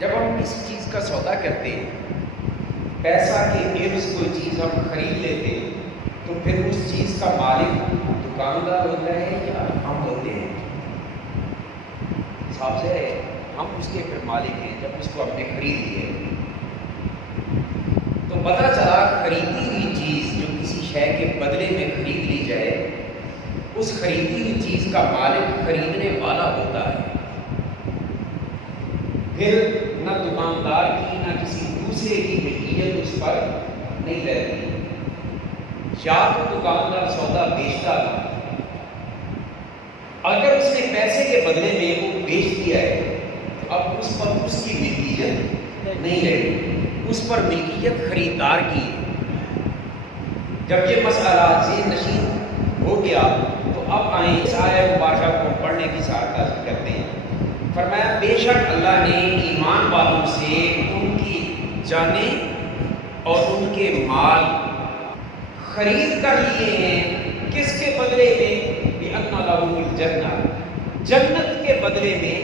جب ہم کسی چیز کا سودا کرتے ہیں، پیسہ کے عوض کوئی چیز ہم خرید لیتے ہیں، تو پھر اس چیز کا مالک دکاندار ہوتا ہے یا ہم ہوتے ہیں؟ صاف سے ہم اس کے پھر مالک ہیں جب اس کو ہم نے خرید لیا۔ تو پتہ چلا خریدی ہوئی چیز جو کسی شے کے بدلے میں خرید لی جائے، اس خریدی ہوئی چیز کا مالک خریدنے والا ہوتا ہے، پھر نہ دکاندار کی نہ کسی دوسرے کی ملکیت اس پر نہیں رہتی۔ یا تو دکاندار سودا بیچتا تھا، اگر اس نے پیسے کے بدلے میں وہ بیچ دیا ہے تو اب اس پر اس کی ملکیت نہیں رہی، اس پر ملکیت خریدار کی ہے۔ جب یہ مسئلہ ذہن نشین ہو گیا تو اب آئیں اس آیت مبارکہ کو پڑھنے کی سعادت کرتے ہیں۔ فرمایا بے شک اللہ نے ایمان والوں سے ان کی جانیں اور ان کے مال خرید کر لیے ہیں، کس کے بدلے میں؟ بِأَنَّ لَهُمُ الْجَنَّةَ، جنت کے بدلے میں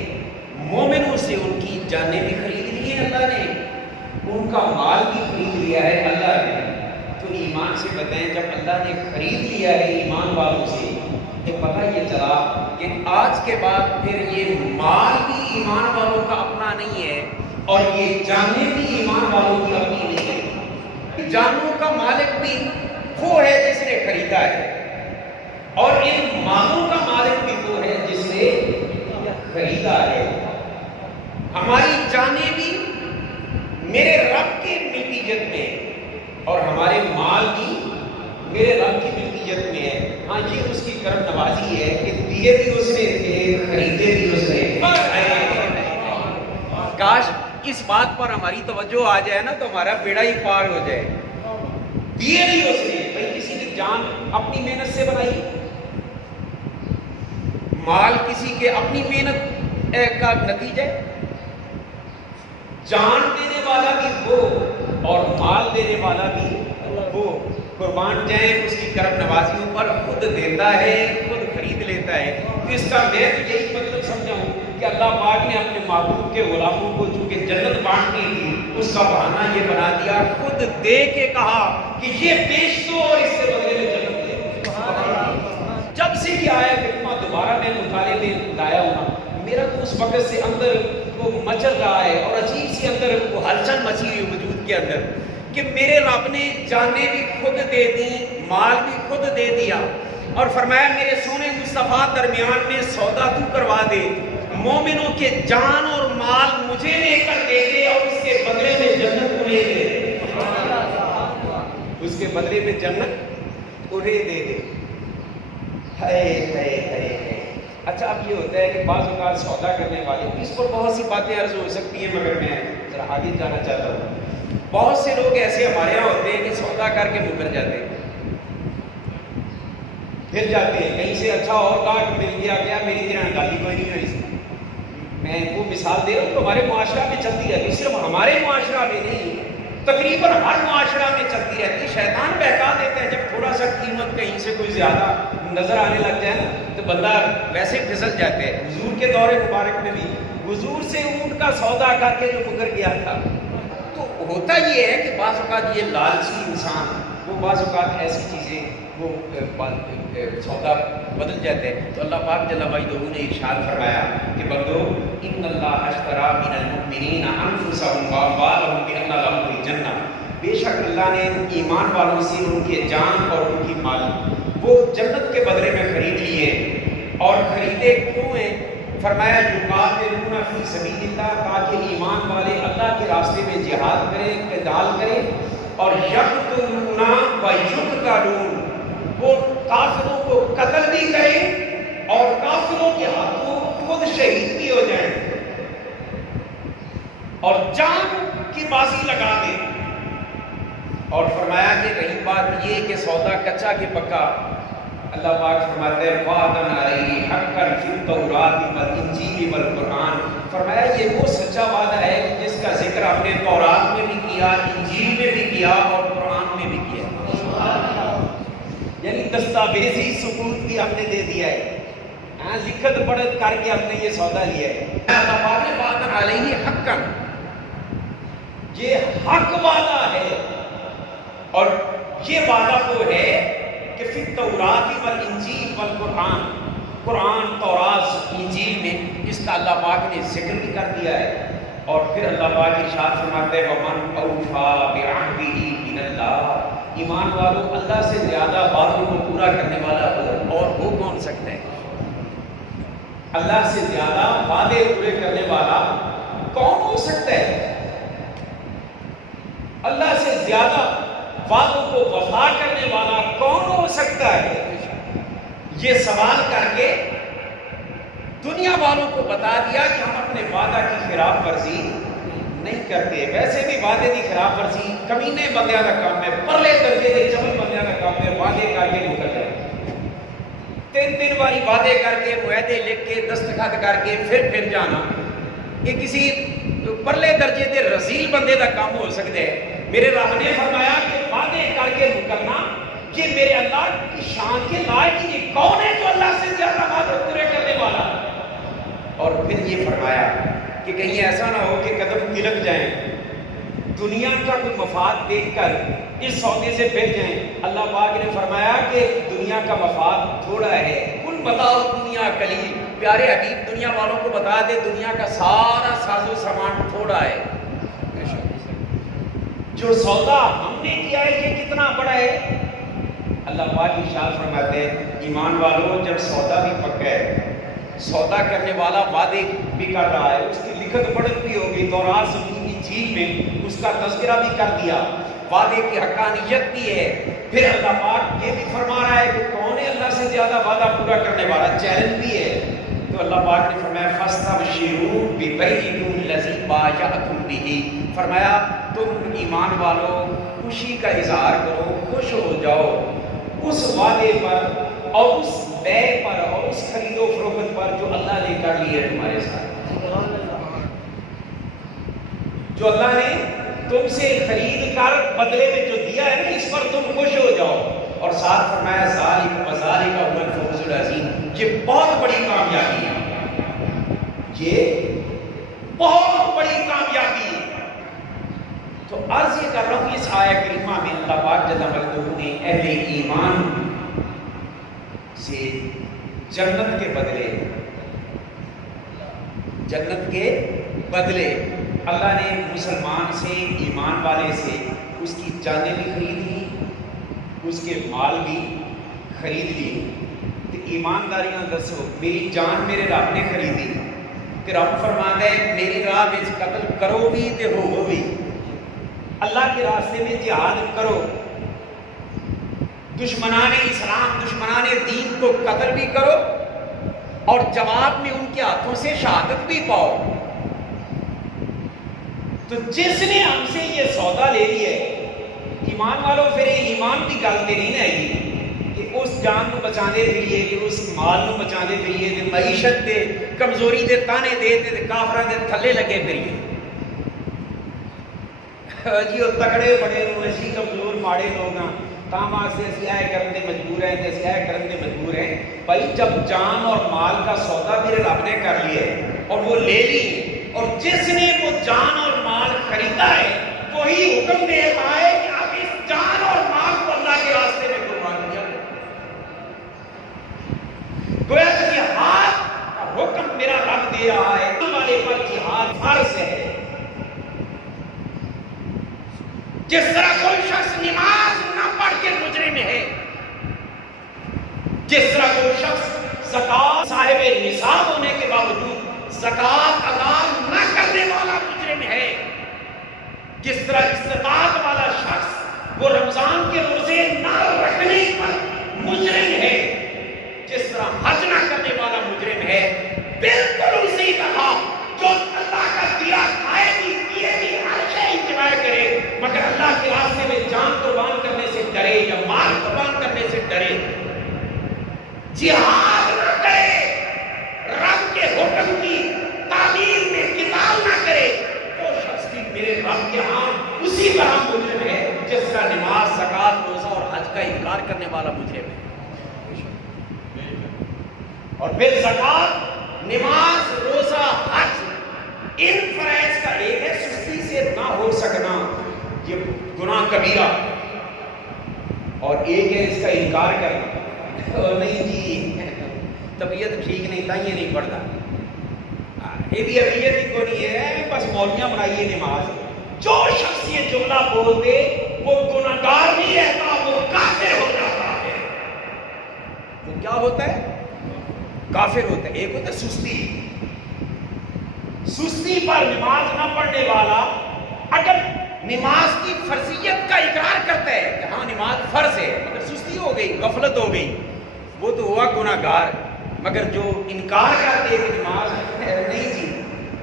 مومنوں سے ان کی جانیں بھی خرید لی ہیں اللہ نے، ان کا مال بھی خرید لیا ہے اللہ نے۔ تو ایمان سے بتائیں جب اللہ نے خرید لیا ہے ایمان والوں سے، تو پتہ یہ چلا کہ آج کے بعد پھر یہ مال بھی ایمان والوں کا اپنا نہیں ہے اور یہ جانیں بھی ایمان والوں کی اپنی نہیں ہے۔ جانوں کا مالک بھی وہ ہے جس نے خریدا ہے، اور ان مالوں کا مالک بھی وہ ہے جس نے خریدا ہے۔ ہماری جانیں بھی میرے رب کی ملکیت میں اور ہمارے مال بھی میرے رب کی ملکیت میں ہے۔ ہاں یہ اس کی کرم نوازی ہے کہ دیے بھی اس نے تھے، خریدے بھی اس نے۔ کاش اس بات پر ہماری توجہ آ جائے نا تو ہمارا بیڑا ہی پار ہو جائے۔ دیے بھی اس نے، بھائی کسی نے جان اپنی محنت سے بنائی، مال کسی کے اپنی محنت کا نتیجہ، جان دینے والا بھی وہ اور مال دینے والا بھی وہ۔ قربان جائیں اس کی کرم نوازیوں پر، خود دیتا ہے خود خرید لیتا ہے۔ تو اس کا میں تو یہی مطلب سمجھا ہوں کہ اللہ پاک نے اپنے محبوب کے غلاموں کو چونکہ جنت بانٹنی تھی، اس کا بہانہ یہ بنا دیا، خود دے کے کہا کہ یہ بیچ دو اور اس کے بدلے میں جنت لے دو۔ جب سے یہ آیا کلمہ دوبارہ میں مطالعے میں لایا ہوں، میرا تو اس وقت سے اندر وہ مچل رہا ہے اور عجیب سی اندر وہ ہلچل مچی ہوئی وجود کے اندر کہ میرے رب نے جانیں بھی خود دے دی، مال بھی خود دے دیا، اور فرمایا میرے سونے مصطفیٰ درمیان میں سودا تو کروا دے، مومنوں کے جان اور مال مجھے لے کر دے دے اور اس کے بدلے میں جنت انہیں دے دے، اس کے بدلے میں جنت انہیں دے دے۔ اچھا اب یہ ہوتا ہے کہ بعض اوقات سودا کرنے والے، اس پر بہت سی باتیں عرض ہو سکتی ہیں مگر میں ذرا آگے جانا چاہتا ہوں۔ بہت سے لوگ ایسے ہمارے یہاں ہوتے ہیں کہ سودا کر کے مکر جاتے ہیں، پھر جاتے ہیں کہیں سے اچھا اور گاہک مل گیا، کیا میری طرح گالی کوئی نہیں ہوئی۔ میں وہ مثال دے رہا ہوں، ہمارے معاشرہ میں چلتی رہتی، صرف ہمارے معاشرہ میں نہیں، تقریباً ہر معاشرہ میں چلتی رہتی۔ شیطان بہکا دیتا ہے، جب تھوڑا سا قیمت کہیں سے کوئی زیادہ نظر آنے لگ جائے نا تو بندہ ویسے پھسل جاتا ہے۔ حضور کے دور مبارک میں بھی حضور سے اونٹ کا سودا کر کے جو مکر گیا تھا، تو ہوتا یہ ہے کہ بعض اوقات یہ لالچی انسان وہ بعض اوقات ایسی چیزیں وہ سودا بدل جاتے ہیں۔ تو اللہ پاک جل وعدہ نے ارشاد فرمایا کہ بندو ان اللہ اشتری من المؤمنین انفسهم واموالهم بان لهم الجنہ، بے شک اللہ نے ایمان والوں سے ان کے جان اور ان کی مال وہ جنت کے بدلے میں خرید لیے۔ اور خریدے کیوں ہیں؟ فرمایا یقاتلون فی سبیل اللہ، تاکہ ایمان والے اللہ کے راستے میں جہاد کریں، قتال کریں، اور یقتلون و یقتلون، وہ کافروں کو قتل بھی کریں اور کافروں کے ہاتھوں خود شہید بھی ہو جائیں اور جان کی بازی لگا دیں۔ اور فرمایا کہ رہی بات یہ کہ سودا کچا کے پکا، اللہ پاک فرماتے ہیں وعدن علیہ حقا فی التوراۃ والانجیل والقرآن، فرمایا یہ وہ سچا وعدہ ہے کہ جس کا ذکر ہم نے تورات میں بھی کیا، انجیل میں بھی کیا اور قرآن میں بھی کیا، یعنی دستاویزی ثبوت بھی ہم نے دے دیا ہے، لکھت پڑھت کر کے ہم نے یہ سودا لیا ہے۔ اللہ پاک نے وعدن علیہ حقا، یہ حق وعدہ ہے، اور یہ وعدہ وہ ہے کہ فی التوراۃ والانجیل والقرآن، قرآن، تورات، انجیل میں اس کا اللہ پاک نے ذکر بھی کر دیا ہے۔ اور پھر اللہ پاک ارشاد فرماتے ہیں وَمَنْ أَوْفَىٰ بِعَهْدِهِ مِنَ اللَّهِ، ایمان والوں اللہ سے زیادہ وعدوں کو پورا کرنے والا اور وہ کون سکتا ہے؟ اللہ سے زیادہ وعدے پورے کرنے والا کون ہو سکتا ہے؟ اللہ سے زیادہ وعدوں کو وفا کرنے والا کون ہو سکتا ہے؟ یہ سوال کر کے دنیا والوں کو بتا دیا کہ ہم اپنے وعدہ کی خلاف ورزی نہیں کرتے۔ ویسے بھی وعدے کی خلاف ورزی کمینے بندیاں کا کام ہے، پرلے درجے کے چبل بندیاں کا کام ہے۔ وعدے کر کے مکر جائے، تین باری وعدے کر کے، معاہدے لکھ کے، دستخط کر کے پھر جانا، یہ کسی پرلے درجے کے رذیل بندے کا کام ہو سکتا ہے۔ میرے رب نے فرمایا کہ وعدے کر کے مکرنا یہ میرے اللہ کی شان کے لائق ہی نہیں۔ کون ہے جو اللہ سے زیادہ وعدے پورے کرنے والا؟ اور پھر یہ فرمایا کہ کہیں ایسا نہ ہو کہ قدم تلک جائیں، دنیا کا کوئی مفاد دیکھ کر اس سودے سے بچ جائیں۔ اللہ پاک نے فرمایا کہ دنیا کا مفاد تھوڑا ہے، کل بتاؤ دنیا قلیل۔ پیارے حبیب دنیا والوں کو بتا دے دنیا کا سارا ساز و سامان تھوڑا ہے، جو سودا ہم نے کیا ہے یہ کتنا بڑا ہے۔ اللہ پاک ارشاد فرماتے ہیں ایمان والوں جب سودا بھی پکا ہے، سودا کرنے والا وعدے بھی کر رہا ہے، اس کی لکھت پڑھت بھی ہوگی، تورات زبور انجیل میں اس کا تذکرہ بھی کر دیا، وعدے کی حقانیت بھی ہے۔ پھر اللہ پاک یہ بھی فرما رہا ہے کہ کون ہے اللہ سے زیادہ وعدہ پورا کرنے والا، چیلنج بھی ہے۔ تو اللہ پاک نے فرمایا فَاسْتَبْشِرُوا بِبَيْعِكُمُ الَّذِي بَایَعْتُم بِهِ، فرمایا تم ایمان والوں خوشی کا اظہار کرو، خوش ہو جاؤ اس وعدے پر اور اس بے پر اور اس خرید و فروخت پر جو اللہ نے کر لی ہے تمہارے ساتھ، جو اللہ نے تم سے خرید کر بدلے میں جو دیا ہے نا، اس پر تم خوش ہو جاؤ۔ اور ساتھ فرمایا ذالک وذالک هو الفوز العظیم، یہ بہت بڑی کامیابی ہے، یہ بہت بڑی کامیابی ہے۔ تو عرض یہ کر رہا ہوں کہ اس آیہ کریمہ میں اللہ پاک جل مجدہ نے اہل ایمان سے جنت کے بدلے اللہ نے مسلمان سے، ایمان والے سے اس کی جانیں بھی خرید لی، اس کے مال بھی خرید لی۔ تو ایمانداریاں دسو، میری جان میرے رب نے خریدی، کہ رب فرماتا ہے میری راہ میں قتل کرو بھی تے ہو بھی، اللہ کے راستے میں جہاد کرو، دشمنان اسلام، دشمنان دین کو قتل بھی کرو اور جواب میں ان کے ہاتھوں سے شہادت بھی پاؤ۔ تو جس نے ہم سے یہ سودا لے لی ہے، ایمان والوں پھر ایمان کی گل تے نہیں رہے گی کہ اس جان کو بچانے پھریے، کہ اس مال کو بچانے پھریے، کہ معیشت دے کمزوری دے تانے دے تے کافراں دے تھلے لگے پھریے۔ جی وہ تکڑے بڑے لوگ، اسی کمزور ماڑے لوگ ہاں، کام واسطے اسی آئے کرنے دے مجبور ہیں، اسی آئے کرنے دے مجبور ہیں۔ بھائی جب جان اور مال کا سودا میرے رب نے کر لیا ہے اور وہ لے لی، اور جس نے وہ جان اور مال خریدا ہے وہی حکم دے رہا ہے کہ آپ اس جان اور مال کو اللہ کے راستے میں قربان کیا کرو۔ گویا کہ جہاد کا حکم میرا رب دے رہا ہے، والے پر جہاد فرض ہے۔ جس طرح کوئی شخص نماز نہ پڑھ کے مجرم ہے، جس طرح کوئی شخص زکوٰۃ صاحب نصاب ہونے کے باوجود زکوٰۃ ادا نہ کرنے والا مجرم ہے، جس طرح استطاعت والا شخص وہ رمضان کے روزے نہ رکھنے پر مجرم ہے، جس طرح حج نہ کرنے والا مجرم ہے، بالکل اسی طرح جو اللہ کا دیا کھائے بھی پیے بھی ہر شے انجوائے کرے مگر اللہ کے راستے میں جان قربان کرنے سے ڈرے یا مال قربان کرنے سے ڈرے، جہاد نہ کرے، رب کے حکم کی تعمیر میں قتال نہ کرے، وہ شخص بھی میرے رب کے ہاں اسی طرح مجرم ہے جس طرح نماز، زکوٰۃ، روزہ اور حج کا انکار کرنے والا مجرم ہے۔ اور پھر زکوٰۃ، نماز، روزہ، حج، ان فرائض کا ایک ہے سستی سے نہ ہو سکنا، گناہ کبیرہ، اور ایک ہے اس کا انکار کرنا، نہیں جی طبیعت ٹھیک نہیں تھا یہ نہیں پڑھتا، یہ بھی ابیت کو نہیں ہے، بس مولویاں بنائیے نماز۔ جو شخص یہ جملہ بول دے وہ گناہگار نہیں رہتا، وہ کافر ہو جاتا ہے۔ وہ کیا ہوتا ہے؟ کافر ہوتا ہے۔ ایک ہوتا ہے سستی، سستی پر نماز نہ پڑھنے والا اگر نماز کی فرضیت کا اقرار کرتا ہے کہ ہاں نماز فرض ہے مگر سستی ہو گئی، غفلت ہو گئی، وہ تو ہوا گناہگار۔ مگر جو انکار کر دے کہ نماز نہیں جی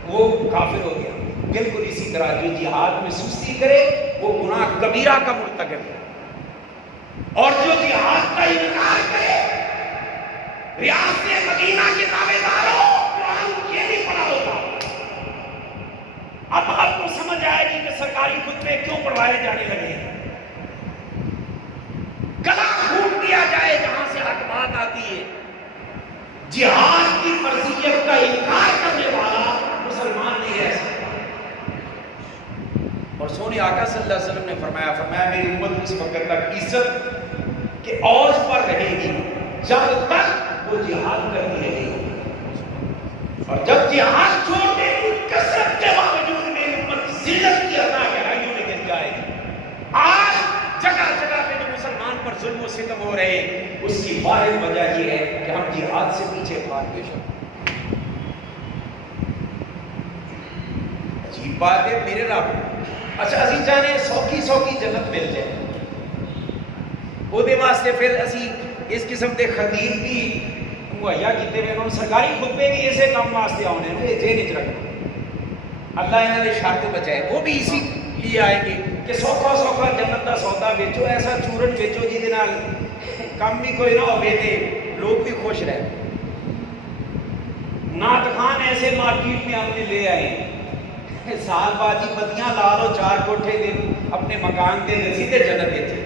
وہ کافر ہو گیا۔ بالکل اسی طرح جو جہاد میں سستی کرے وہ گناہ کبیرہ کا مرتکب ہے، اور جو جہاد کا انکار کرے، ریاست مدینہ کے دعوے داروں قرآن یہ نہیں پڑھا ہوتا۔ اب آپ کو سمجھ آئے گی کہ سرکاری خطبے کیوں پڑھوائے جانے لگے ہیں۔ گلا گھونٹ دیا جائے جہاں سے حق بات آتی ہے۔ جہاد کی فرضیت کا انکار کرنے والا مسلمان نہیں رہ سکتا۔ اور سونے آقا صلی اللہ علیہ وسلم نے فرمایا میری امت اس وقت تک عزت کے اوج پر رہے گی جب تک وہ جہاد کرتی رہے گی، اور جب جہاد چھوڑ دے گی کثرت کے باوجود میری امت ذلت کی عطا گہرائیوں میں گر جائے گی۔ آج جگہ جگہ پہ جو مسلمان پر ظلم و ستم ہو رہے ہیں اس کی واحد وجہ یہ ہے کہ ہم جہاد سے پیچھے بھاگ گئے۔ عجیب بات ہے میرے رب، اچھا اسی چاہنے سو کی جنت مل جائے، وہ دے واسطے پھر اسی اس قسم کے خطیب بھی مہیا کیتے ہوئے، سرکاری خطبے بھی اسے کام واسطے آنے یہ جے نہیں رکھنا، اللہ انہوں نے شرط بچائے، وہ بھی اسی لیے آئیں گے کہ سوکھا جنت کا سودا بیچو، ایسا چورن بیچو جی دے نال کم بھی کوئی نہ ہوئے دے لوگ بھی خوش رہے۔ نعت خان ایسے مارکیٹ میں ہم نے لے آئے، سال باجی بتیاں لا لو 4 کوٹھے دے اپنے مکان دے نزیدے جنت دے۔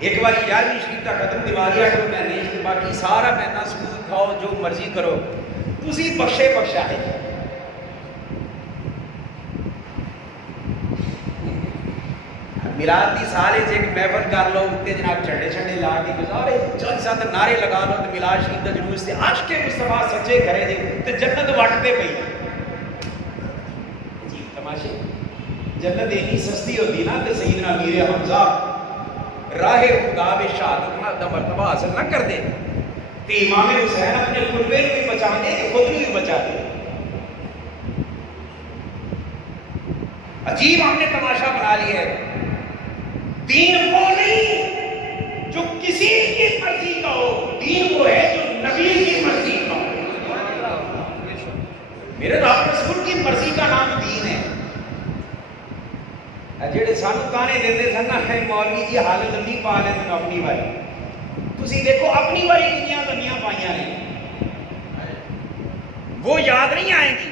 ایک بار 11ویں شریف کا ختم دیوالیہ کرو میں نہیں، باقی سارا مہینہ سود کھاؤ جو مرضی کرو، تسی بخشے بخشا ہے۔ میلاد دی سالے سے ایک محفل کر لو، اتنے جناب جھنڈے چھنڈے لا کے گزارے چند ساتھ نعرے لگا لو تو میلاد شریف کا جلوس سے عاشق مصطفیٰ سچے کرے دے تو جنت وٹتے پئی۔ جی تماشے جنت اتنی سستی ہوتی نا کہ سیدنا امیر حمزہ راہ خدا میں شہادت کا مرتبہ حاصل نہ کر دے تو امام حسین اپنے قربے کو بھی بچا دے کہ خود بھی بچا دے۔ عجیب ہم نے تماشا بنا لیا ہے۔ دین وہ نہیں جو کسی کی مرضی کا ہو، دین وہ ہے جو نبی کی مرضی کا ہو۔ میرے رب رسول کی مرضی کا نام دین ہے۔ جڑے سانو تانے دیندے سن نا مولوی جی حال لمبی پا لیں اپنی واری، تسی دیکھو اپنی واری کنیاں لمبیاں پائیاں نے، وہ یاد نہیں آئیں گی۔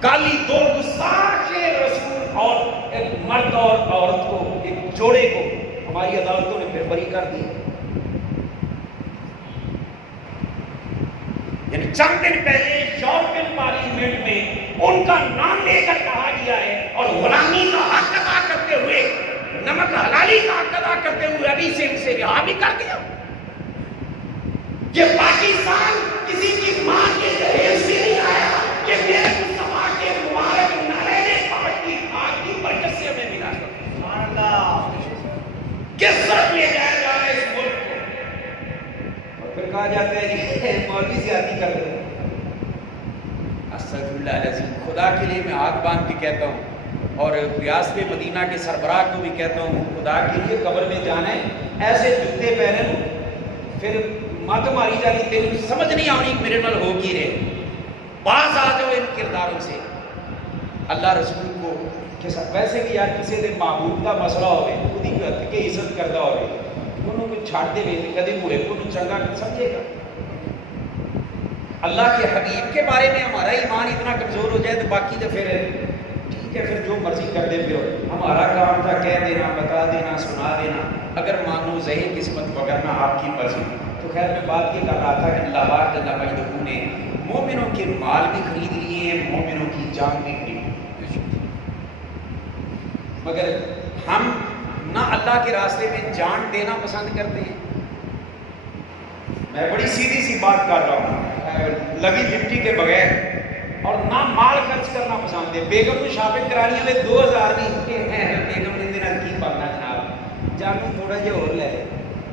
کالی دو گستاخ رسول اور ایک مرد اور عورت کو، ایک جوڑے کو ہماری عدالتوں نے پھر بری کر دی۔ یعنی چند دن پہلے یورپین پارلیمنٹ میں ان کا نام لے کر کہا گیا ہے اور غلامی کا حق ادا کرتے ہوئے، نمک حلالی کا حق ادا کرتے ہوئے ابھی سے اسے رہا بھی کر دیا۔ یہ پاکستان کسی کی ماں کے دہیز سے نہیں آیا کہ میرے مصطفیٰ کے مبارک نعرے پاک کی آگ کی برکت سے ہمیں ملا۔ کس طرف لے جایا جا رہا ہے اس ملک کو؟ اور پھر کہا جاتا ہے کہ مولوی زیادتی کر رہے ہیں۔ استغفر اللہ العظیم، خدا کے لیے میں آگ باندھ کے کہتا ہوں اور ریاست مدینہ کے سربراہ کو بھی کہتا ہوں، خدا کے لیے قبر میں جانا ہے ایسے جوتے پہنے پھر مت ماری جانی، تیری سمجھ نہیں آنی میرے نال ہو کی رہے، باز آ جاؤ ان کرداروں سے۔ اللہ رسول کو ویسے بھی یار کسی دے معبود کا مسئلہ ہوئے، خود ہی ہتھ کے عزت کردہ ہوئے، انہوں کو چھاڑ دے ہوئے کدی ہوئے کو چنگا سمجھے گا۔ اللہ کے حبیب کے بارے میں ہمارا ایمان اتنا کمزور ہو جائے تو باقی تو پھر ٹھیک ہے، پھر جو مرضی کر دے پھر ہمارا کام تھا کہہ دینا، بتا دینا، سنا دینا، اگر مانو ذہی قسمت وغیرہ آپ کی مرضی۔ تو خیر میں بات یہ کر رہا تھا کہ اللہ پاک جل مجدہ نے مومنوں کے مال بھی خرید لیے ہیں، مومنوں کی جان بھی خرید لی۔ مگر ہم نہ اللہ کے راستے میں جان دینا پسند کرتے ہیں. میں بڑی سیدھی سی بات کر رہا ہوں, لگی لپٹی کے بغیر, اور نہ مال خرچ کرنا پسند ہے. بیگم کو شاپنگ کرانی ہے 2000 نہیں, بیگم نے دینا کی پڑنا جناب, جانو تھوڑا جہا اور لے.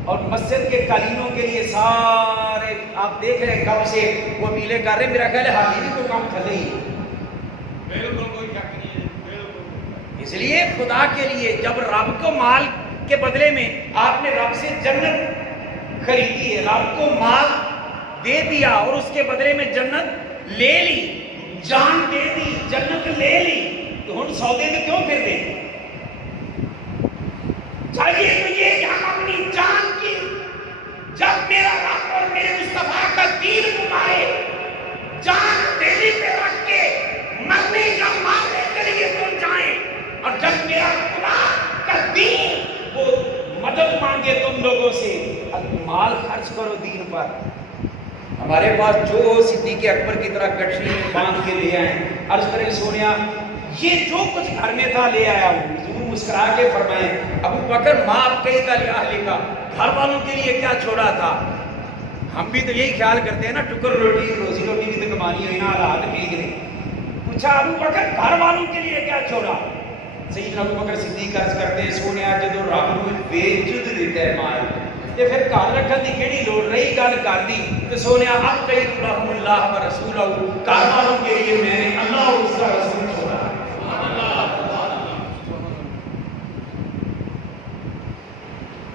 اور مسجد کے قالینوں کے لیے سارے آپ دیکھ رہے ہیں کب سے وہ اپیلیں کر رہے ہیں, میرا خیال ہے حالی بھی کوئی کام کھلے ہی. بالکل کوئی شک نہیں ہے, بالکل. اس لیے خدا کے لیے جب رب کو مال کے بدلے میں آپ نے رب سے جنت خریدی ہے, رب کو مال دے دیا اور اس کے بدلے میں جنت لے لی, جان دے دی, جنت لے لی, تو ہن سودے میں کیوں پھر دیں؟ چاہیے تو یہ کہ ہم اپنی جان کی, جب میرا رب اور میرے مصطفیٰ کا دین پکارے, جان دلی پہ رکھ کے مرنے یا مارنے کے لیے تم جائیں, اور جب میرا خدا کا دین وہ مدد مانگے تم لوگوں سے, مال خرچ کرو دین پر. ہمارے پاس جو صدیق اکبر کی طرح گٹھلی میں باندھ کے لے آئے, عرض کریں سونیا یہ جو کچھ گھر میں تھا لے آیا ہوں. حضور مسکرا کے فرمائے, ابو بکر ماں آپ کئی کا اہل کا, گھر والوں کے لیے کیا چھوڑا تھا؟ ہم بھی تو یہی خیال کرتے ہیں نا, ٹکر روٹی روزی روٹی بھی تو کمانی ہوئی نا, حالات ٹھیک نہیں. پوچھا ابو بکر گھر والوں کے لیے کیا چھوڑا؟ سیدنا ابو بکر صدیق عرض کرتے ہیں سونیا جدو رب نو بےجد دیتا ہے مال تے پھر گھر رکھن دی کیڑی لوڑ رہی گل کر دی تے سونیا اب کئی رحم اللہ و رسولہ, گھر والوں کے لیے میں نے اللہ اور اس کا رسول چھوڑا.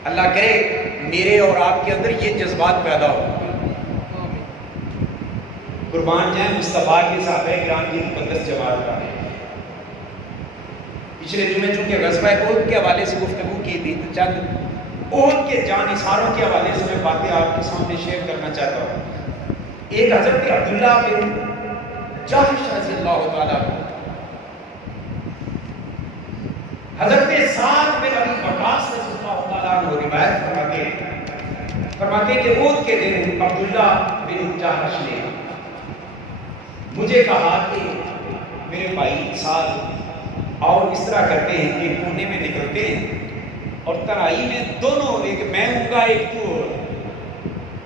اللہ کرے میرے اور آپ کے اندر یہ جذبات پیدا ہو. قربان جائیں مصطفیٰ کے صحابہ کرام کی مقدس جماعت کا. پچھلے دن میں چونکہ غزوہ احد کے حوالے سے گفتگو کی تھی, تو چند احد کے جانثاروں کے حوالے سے میں باتیں آپ کے سامنے شیئر کرنا چاہتا ہوں. ایک حضرت عبداللہ بن جحش رضی اللہ تعالیٰ, حضرت سعد بن ابی وقاص رضی اللہ تعالیٰ عنہ روایت فرماتے کہ احد کے دن عبداللہ بن جحش نے مجھے کہا کہ میرے بھائی سعد اور اس طرح کرتے ہیں کہ کونے میں نکلتے ہیں اور تنہائی میں دونوں, ایک میں ہوں گا ایک تو ہو,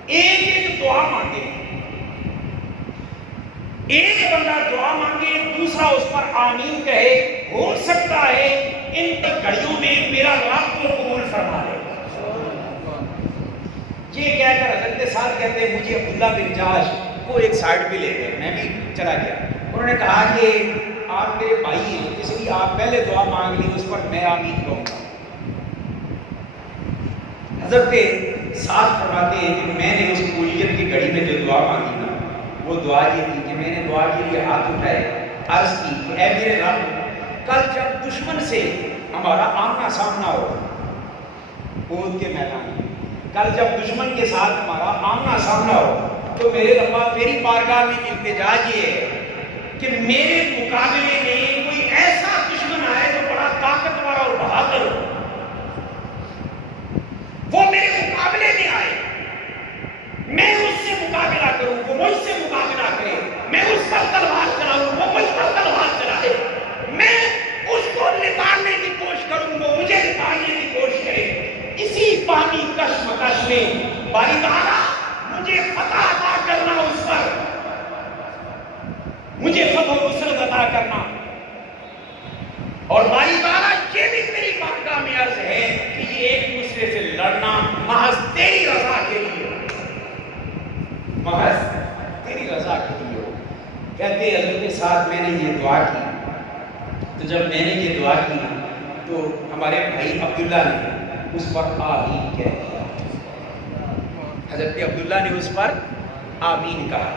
ایک ایک دعا مانگے, ایک بندہ دعا مانگے دوسرا اس پر آمین کہے, ہو سکتا ہے ان گھڑیوں میں میرا رب کو قبول فرما لے. یہ کہہ کر حضرت سعد کہتے ہیں مجھے عبداللہ بن جحش کو ایک سائڈ پہ لے گئے, میں بھی چلا گیا. انہوں نے کہا کہ آپ میرے بھائی ہیں, اس لیے آپ پہلے دعا مانگ لی, اس پر میں آمین کہوں گا. حضرت سعد فرماتے ہیں کہ میں نے اس قبولیت کی گھڑی میں جو دعا مانگی نا, وہ دعا یہ تھی کہ میں نے دعا کے لیے ہاتھ اٹھائے, عرض کی کہ اے میرے رب, کل جب دشمن سے ہمارا آمنا سامنا ہو احد کے میدان میں, کل جب دشمن کے ساتھ ہمارا آمنا سامنا ہو, تو میرے رب میری بارگاہ میں التجا یہ ہے کہ میرے مقابلے میں کوئی ایسا دشمن آئے جو بڑا طاقتور اور بہادر ہو, وہ میرے مقابلے میں آئے, میں اس سے مقابلہ کروں, وہ مجھ سے مقابلہ کرے, میں اس پر تلوار چلاؤں, وہ مجھ پر تلوار چلائے, میں اس کو نکالنے کی کوشش کروں, وہ مجھے نکالنے کی کوشش کرے. اسی پانی کشمکش میں باری تعالیٰ مجھے فتح عطا کرنا, اس پر مجھے فتح و نصرت عطا کرنا. اور باری تعالیٰ یہ بھی تیری بارگاہ میں عرض ہے کہ یہ ایک دوسرے سے لڑنا محض تیری رضا کے لیے, محض تیری رضا کے لیے ہو. کہتے حضرت سعد میں نے یہ دعا کی, تو جب میں نے یہ دعا کی تو ہمارے بھائی عبداللہ نے اس پر آمین کہہ دیا. حضرت عبداللہ نے اس پر آمین کہا.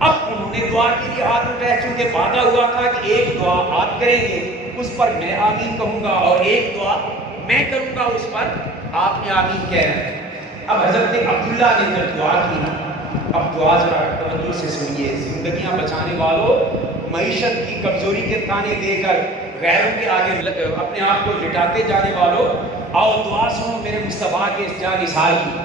اب انہوں نے دعا کے لیے ہاتھ اٹھائے, چونکہ وعدہ ہوا تھا کہ ایک دعا آپ کریں گے اس پر میں آمین کہوں گا, اور ایک دعا میں کروں گا اس پر آپ نے آمین کہہ رہے ہیں. اب حضرت عبداللہ نے جب دعا کی نا, اب دعا ذرا توجہ سے سنیے. زندگیاں بچانے والوں, معیشت کی کمزوری کے تانے دے کر غیروں کے آگے اپنے آپ کو لٹاتے جانے والوں, آؤ دعا سنو میرے مصطفیٰ کے اس جانثار کی.